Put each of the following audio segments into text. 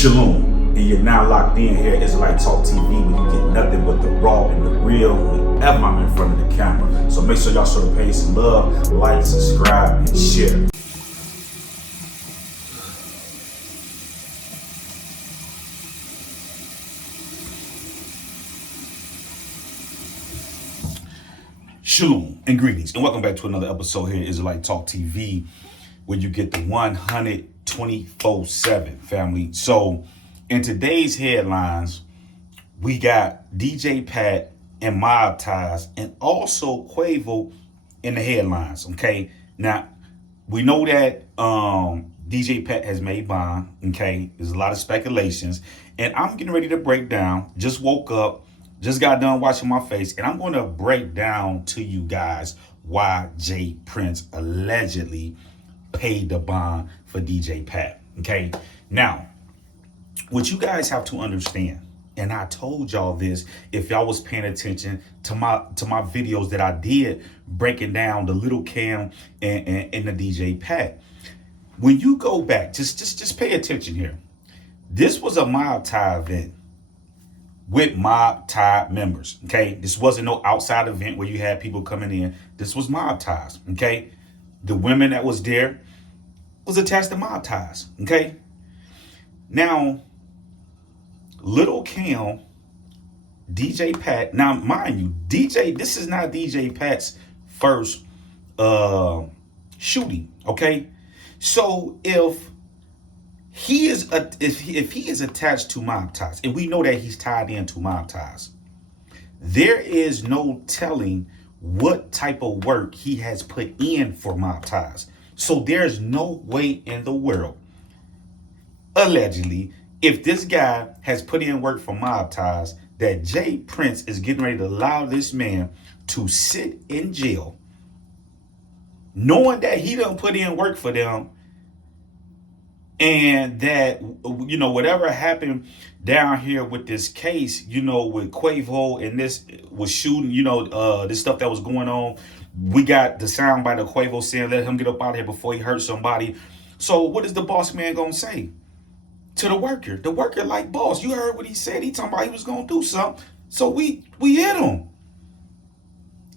Shalom, and you're now locked in here at Israelite Talk TV, where you get nothing but the raw and the real whenever I'm in front of the camera. So make sure y'all show the page some love, like, subscribe, and share. Shalom and greetings, and welcome back to another episode here at Israelite Talk TV, where you get the 124/7 family. So in today's headlines, we got DJ Pat and Mob Ties, and also Quavo in the headlines. Okay, now we know that DJ Pat has made bond. Okay, there's a lot of speculations, and I'm getting ready to break down. Just woke up, just got done washing my face, and I'm going to break down to you guys why Jay Prince allegedly paid the bond for DJ Pat. Okay, now what you guys have to understand, and I told y'all this if y'all was paying attention to my videos that I did breaking down the Little Cam and the DJ Pat. When you go back, just pay attention here. This was a Mob Tie event with Mob Tie members. Okay, this wasn't no outside event where you had people coming in. This was Mob Ties. Okay, the women that was there was attached to Mob Ties. Okay, now Little Cam, DJ Pat. Now, mind you, this is not DJ Pat's first shooting. Okay, so if he is attached to Mob Ties, and we know that he's tied into Mob Ties, there is no telling what type of work he has put in for Mob Ties. So there's no way in the world, allegedly, if this guy has put in work for Mob Ties, that Jay Prince is getting ready to allow this man to sit in jail, knowing that he done put in work for them, and that, you know, whatever happened down here with this case, you know, with Quavo and this was shooting, you know, this stuff that was going on. We got the sound by the Quavo saying, let him get up out of here before he hurts somebody. So what is the boss man gonna say to the worker? The worker like, boss, you heard what he said. He talking about he was gonna do something. So we hit him.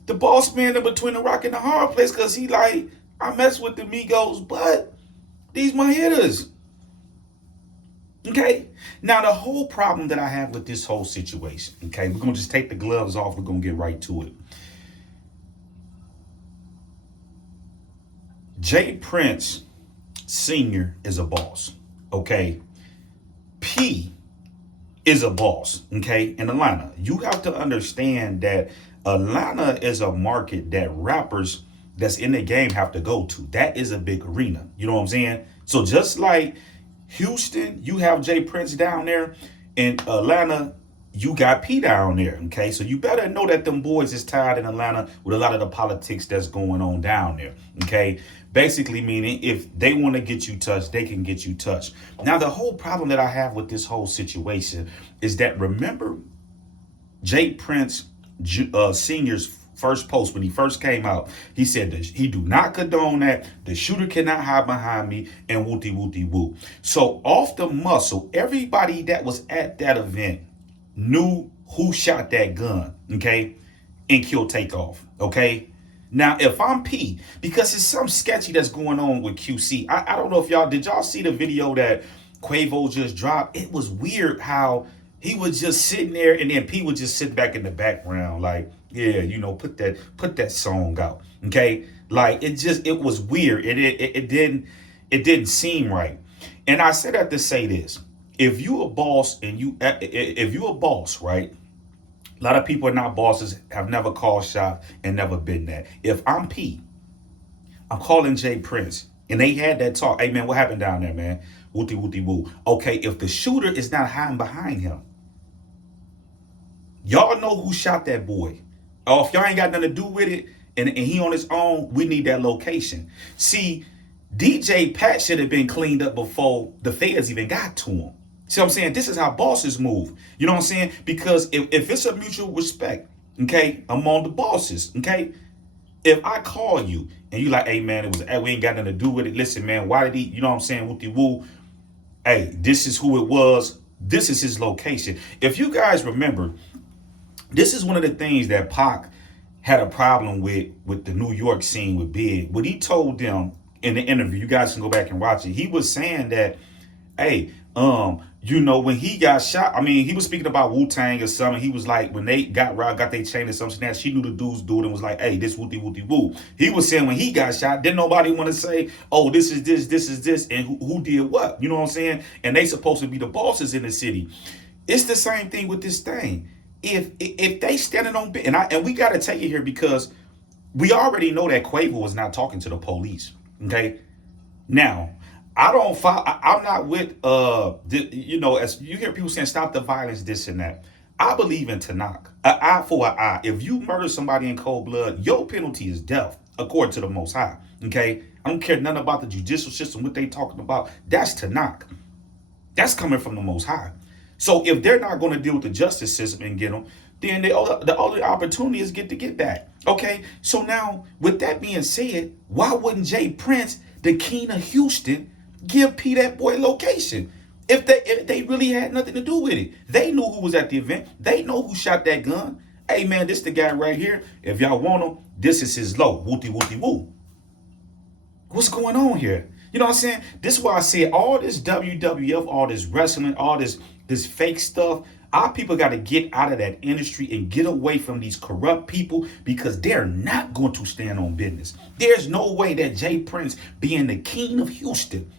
The boss man in between the rock and the hard place, because he like, I mess with the Migos, but these my hitters. Okay, now the whole problem that I have with this whole situation, okay, we're gonna just take the gloves off, we're gonna get right to it. Jay Prince Sr. is a boss, okay? P is a boss, okay? In Atlanta, you have to understand that Atlanta is a market that rappers that's in the game have to go to. That is a big arena, you know what I'm saying? So just like Houston, you have Jay Prince down there. In Atlanta, you got P down there, okay? So you better know that them boys is tied in Atlanta with a lot of the politics that's going on down there, okay? Basically meaning if they want to get you touched, they can get you touched. Now, the whole problem that I have with this whole situation is that, remember Jay Prince Sr.'s first post when he first came out, he said that he do not condone that. The shooter cannot hide behind me, and wooty woo. So off the muscle, everybody that was at that event knew who shot that gun, okay, and killed Takeoff, okay? Now, if I'm P, because it's some sketchy that's going on with QC. I don't know if did y'all see the video that Quavo just dropped? It was weird how he was just sitting there, and then P would just sit back in the background like, yeah, you know, put that song out, okay? Like, it was weird. It didn't seem right. And I said that to say this: if you a boss if you a boss, right? A lot of people are not bosses, have never called shots, and never been that. If I'm P, I'm calling Jay Prince, and they had that talk. Hey man, what happened down there, man? Wooty woo. Okay, if the shooter is not hiding behind him, y'all know who shot that boy. Or if y'all ain't got nothing to do with it, and he on his own, we need that location. See, DJ Pat should have been cleaned up before the feds even got to him. See what I'm saying? This is how bosses move. You know what I'm saying? Because if it's a mutual respect, okay, among the bosses, okay, if I call you and you like, hey man, we ain't got nothing to do with it. Listen, man, why did he, you know what I'm saying, wooty woo, Hey, this is who it was. This is his location. If you guys remember, this is one of the things that Pac had a problem with the New York scene with Big. What he told them in the interview, you guys can go back and watch it. He was saying that, hey, when he got shot, I mean, he was speaking about Wu-Tang or something. He was like, when they got Rob, got their chain or something, that she knew the dude's dude and was like, hey, this wooty wooty woo. He was saying when he got shot, didn't nobody want to say, oh, this is this, and who did what? You know what I'm saying? And they supposed to be the bosses in the city. It's the same thing with this thing. If they standing on, and we got to take it here because we already know that Quavo was not talking to the police. Okay, now I don't follow. I'm not with as you hear people saying stop the violence, this and that. I believe in Tanakh, an eye for an eye. If you murder somebody in cold blood, your penalty is death, according to the Most High. Okay, I don't care nothing about the judicial system, what they talking about. That's Tanakh. That's coming from the Most High. So if they're not going to deal with the justice system and get them, then the only opportunity is get back. Okay. So now, with that being said, why wouldn't Jay Prince, the king of Houston, give P that boy location? If they really had nothing to do with it, they knew who was at the event. They know who shot that gun. Hey man, this the guy right here. If y'all want him, this is his low. Wooty wooty woo. What's going on here? You know what I'm saying? This is why I say all this WWF, all this wrestling, all this fake stuff. Our people got to get out of that industry and get away from these corrupt people because they're not going to stand on business. There's no way that Jay Prince being the king of Houston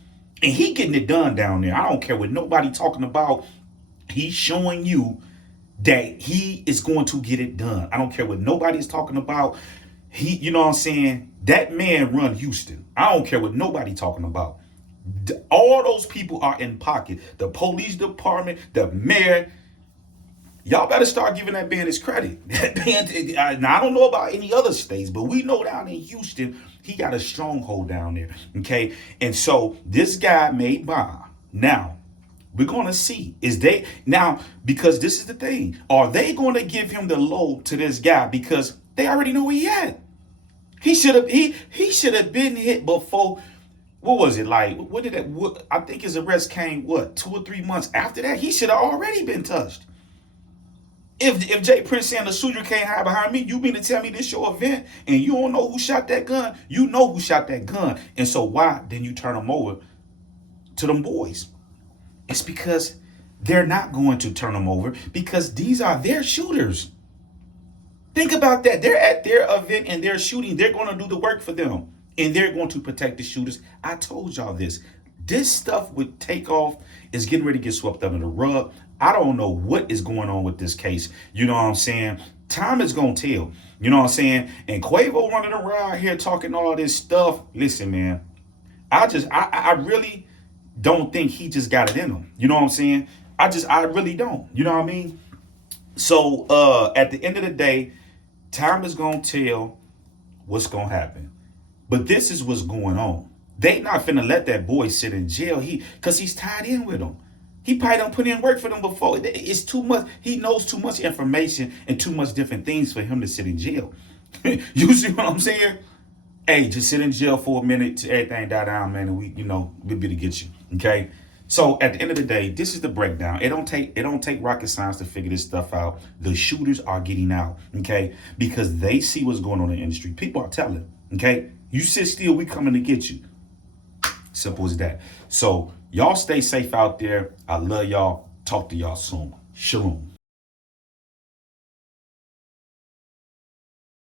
and he getting it done down there. I don't care what nobody talking about. He's showing you that he is going to get it done. I don't care what nobody's talking about. You know what I'm saying? That man run Houston. I don't care what nobody talking about. All those people are in pocket. The police department, the mayor. Y'all better start giving that man his credit. Now, I don't know about any other states, but we know down in Houston, he got a stronghold down there. Okay. And so this guy made bond. Now, we're going to see because this is the thing. Are they going to give him the low to this guy? Because they already know where he at. He should have been hit before. What was it like? I think his arrest came 2 or 3 months after that. He should have already been touched. If Jay Prince saying the shooter can't hide behind me, you mean to tell me this your event and you don't know who shot that gun? You know who shot that gun. And so why then you turn them over to them boys? It's because they're not going to turn them over because these are their shooters. Think about that. They're at their event and they're shooting. They're going to do the work for them. And they're going to protect the shooters. I told y'all this. This stuff with Takeoff is getting ready to get swept under the rug. I don't know what is going on with this case. You know what I'm saying? Time is going to tell. You know what I'm saying? And Quavo running around here talking all this stuff. Listen, man. I really don't think he just got it in him. You know what I'm saying? I really don't. You know what I mean? So at the end of the day, time is going to tell what's going to happen. But this is what's going on. They not finna let that boy sit in jail. Because he's tied in with them. He probably don't put in work for them before. It's too much. He knows too much information and too much different things for him to sit in jail. You see what I'm saying? Hey, just sit in jail for a minute till everything die down, man, and we'll be to get you. Okay? So at the end of the day, this is the breakdown. It don't take rocket science to figure this stuff out. The shooters are getting out, okay? Because they see what's going on in the industry. People are telling, okay? You sit still, we coming to get you. Simple as that. So y'all stay safe out there. I love y'all. Talk to y'all soon. Shalom.